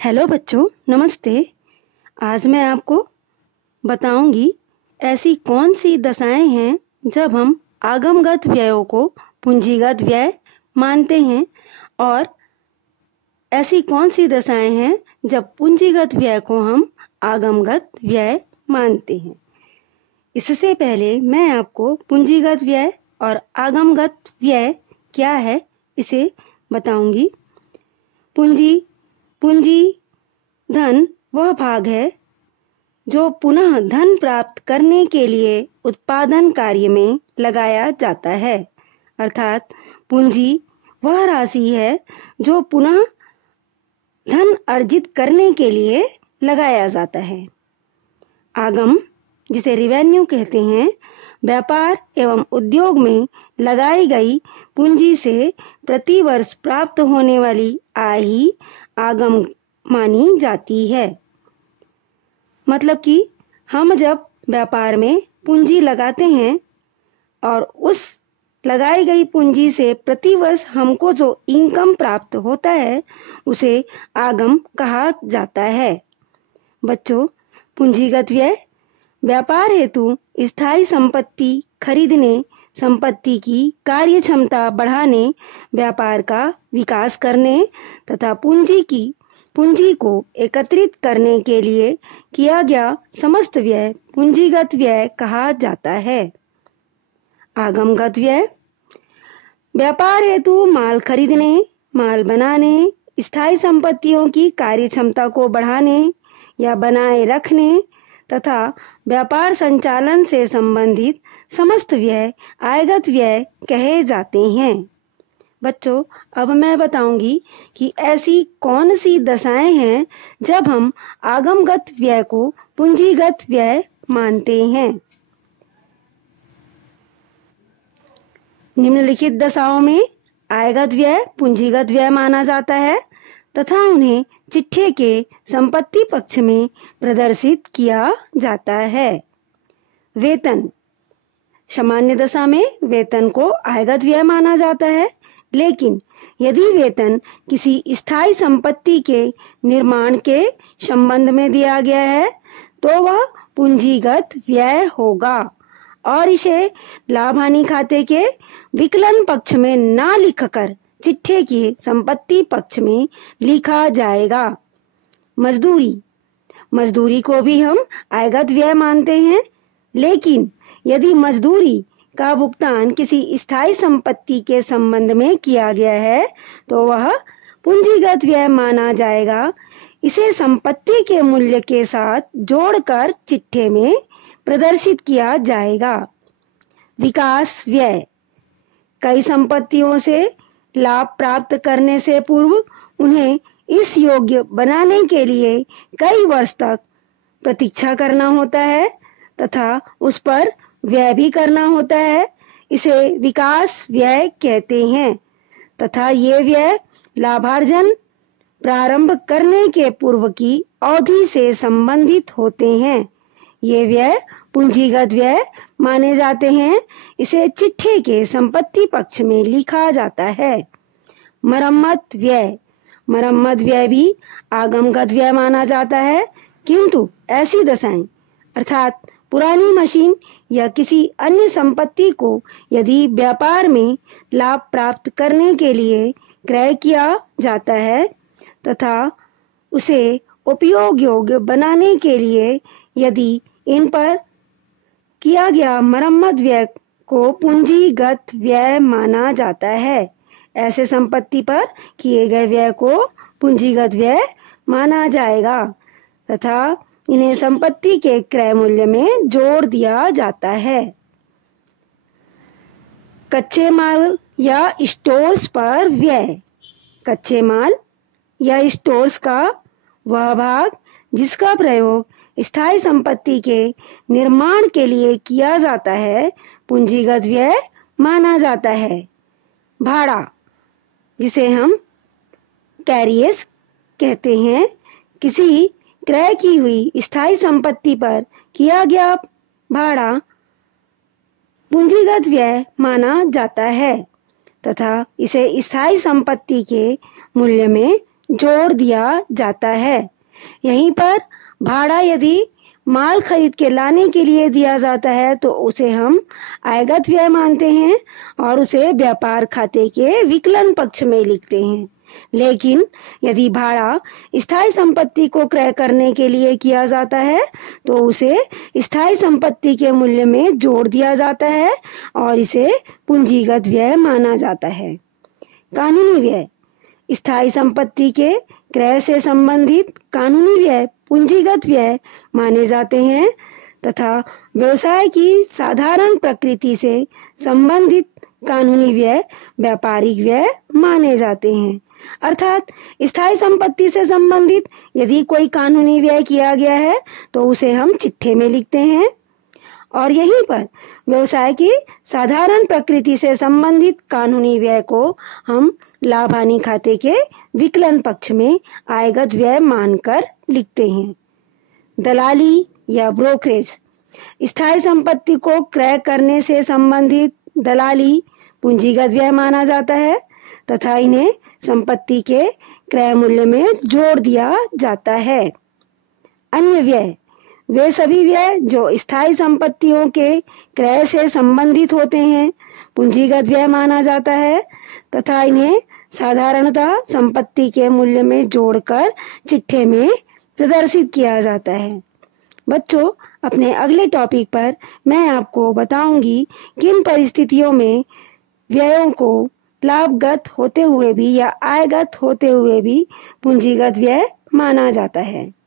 Hello बच्चों, नमस्ते। आज मैं आपको बताऊंगी ऐसी कौन सी दशाएं हैं जब हम आगमगत व्ययों को पूंजीगत व्यय मानते हैं और ऐसी कौन सी दशाएं हैं जब पूंजीगत व्यय को हम आगमगत व्यय मानते हैं। इससे पहले मैं आपको पूंजीगत व्यय और आगमगत व्यय क्या है इसे बताऊंगी। पूंजी धन वह भाग है जो पुनः धन प्राप्त करने के लिए उत्पादन कार्य में लगाया जाता है, अर्थात पूंजी वह राशि है जो पुनः धन अर्जित करने के लिए लगाया जाता है। आगम, जिसे रिवेन्यू कहते हैं, व्यापार एवं उद्योग में लगाई गई पूंजी से प्रति वर्ष प्राप्त होने वाली आय ही आगम मानी जाती है। मतलब कि हम जब व्यापार में पूंजी लगाते हैं और उस लगाई गई पूंजी से प्रति वर्ष हमको जो इनकम प्राप्त होता है उसे आगम कहा जाता है। बच्चों, पूंजीगत व्यय व्यापार हेतु स्थायी संपत्ति खरीदने, संपत्ति की कार्य क्षमता बढ़ाने, व्यापार का विकास करने तथा पूंजी को एकत्रित करने के लिए किया गया समस्त व्यय पूंजीगत व्यय कहा जाता है। आगमगत व्यय व्यापार हेतु माल खरीदने, माल बनाने, स्थायी संपत्तियों की कार्य क्षमता को बढ़ाने या बनाए रखने तथा व्यापार संचालन से संबंधित समस्त व्यय आयगत व्यय कहे जाते हैं। बच्चों, अब मैं बताऊंगी कि ऐसी कौन सी दशाएं हैं जब हम आगमगत व्यय को पूंजीगत व्यय मानते हैं। निम्नलिखित दशाओं में आयगत व्यय पूंजीगत व्यय माना जाता है तथा उन्हें चिट्ठे के संपत्ति पक्ष में प्रदर्शित किया जाता है। वेतन, सामान्य दशा में वेतन को आयगत व्यय माना जाता है, लेकिन यदि वेतन किसी स्थायी संपत्ति के निर्माण के संबंध में दिया गया है तो वह पूंजीगत व्यय होगा और इसे लाभ हानि खाते के विकलन पक्ष में ना लिखकर चिट्ठे की संपत्ति पक्ष में लिखा जाएगा। मजदूरी को भी हम आयगत व्यय मानते हैं, लेकिन यदि मजदूरी का भुगतान किसी स्थायी संपत्ति के संबंध में किया गया है तो वह पूंजीगत व्यय माना जाएगा। इसे संपत्ति के मूल्य के साथ जोड़कर चिट्ठे में प्रदर्शित किया जाएगा। विकास व्यय, कई संपत्तियों से लाभ प्राप्त करने से पूर्व उन्हें इस योग्य बनाने के लिए कई वर्ष तक प्रतीक्षा करना होता है तथा उस पर व्यय भी करना होता है। इसे विकास व्यय कहते हैं तथा ये व्यय लाभार्जन प्रारंभ करने के पूर्व की अवधि से संबंधित होते हैं। ये व्यय पूंजीगत व्यय माने जाते हैं। इसे चिट्ठे के संपत्ति पक्ष में लिखा जाता है। मरम्मत व्यय भी आगमगत व्यय माना जाता है, किंतु ऐसी दशाएं अर्थात पुरानी मशीन या किसी अन्य संपत्ति को यदि व्यापार में लाभ प्राप्त करने के लिए क्रय किया जाता है तथा उसे उपयोग योग्य बनाने के लिए यदि इन पर किया गया मरम्मत व्यय को पूंजीगत व्यय माना जाता है। ऐसे संपत्ति पर किए गए व्यय को पूंजीगत व्यय माना जाएगा तथा इन्हें संपत्ति के क्रय मूल्य में जोड़ दिया जाता है। कच्चे माल या स्टोर्स पर व्यय, कच्चे माल या स्टोर्स का वह भाग जिसका प्रयोग स्थायी संपत्ति के निर्माण के लिए किया जाता है पूंजीगत व्यय माना जाता है। भाड़ा, जिसे हम कैरियस कहते हैं, किसी क्रय की हुई स्थायी संपत्ति पर किया गया भाड़ा पूंजीगत व्यय माना जाता है तथा इसे स्थायी संपत्ति के मूल्य में जोड़ दिया जाता है। यहीं पर भाड़ा यदि माल खरीद के लाने के लिए दिया जाता है तो उसे हम आयगत व्यय मानते हैं और उसे व्यापार खाते के विकलन पक्ष में लिखते हैं। लेकिन यदि भाड़ा स्थायी संपत्ति को क्रय करने के लिए किया जाता है तो उसे स्थायी संपत्ति के मूल्य में जोड़ दिया जाता है और इसे पूंजीगत व्यय माना जाता है। कानूनी व्यय स्थायी संपत्ति के क्रय से संबंधित कानूनी व्यय पूंजीगत व्यय माने जाते हैं तथा व्यवसाय की साधारण प्रकृति से संबंधित कानूनी व्यय व्यापारिक व्यय माने जाते हैं। अर्थात स्थायी संपत्ति से संबंधित यदि कोई कानूनी व्यय किया गया है तो उसे हम चिट्ठे में लिखते हैं और यहीं पर व्यवसाय की साधारण प्रकृति से संबंधित कानूनी व्यय को हम लाभ हानि खाते के विकलन पक्ष में आयगत व्यय मानकर लिखते हैं। दलाली या ब्रोकरेज स्थायी संपत्ति को क्रय करने से संबंधित दलाली पूंजीगत व्यय माना जाता है तथा इन्हें संपत्ति के क्रय मूल्य में जोड़ दिया जाता है। अन्य व्यय वे सभी व्यय जो स्थायी संपत्तियों के क्रय से संबंधित होते हैं पूंजीगत व्यय माना जाता है तथा इन्हें साधारणतः संपत्ति के मूल्य में जोड़कर चिट्ठे में प्रदर्शित किया जाता है। बच्चों, अपने अगले टॉपिक पर मैं आपको बताऊंगी किन परिस्थितियों में व्ययों को लाभगत होते हुए भी या आयगत होते हुए भी पूंजीगत व्यय माना जाता है।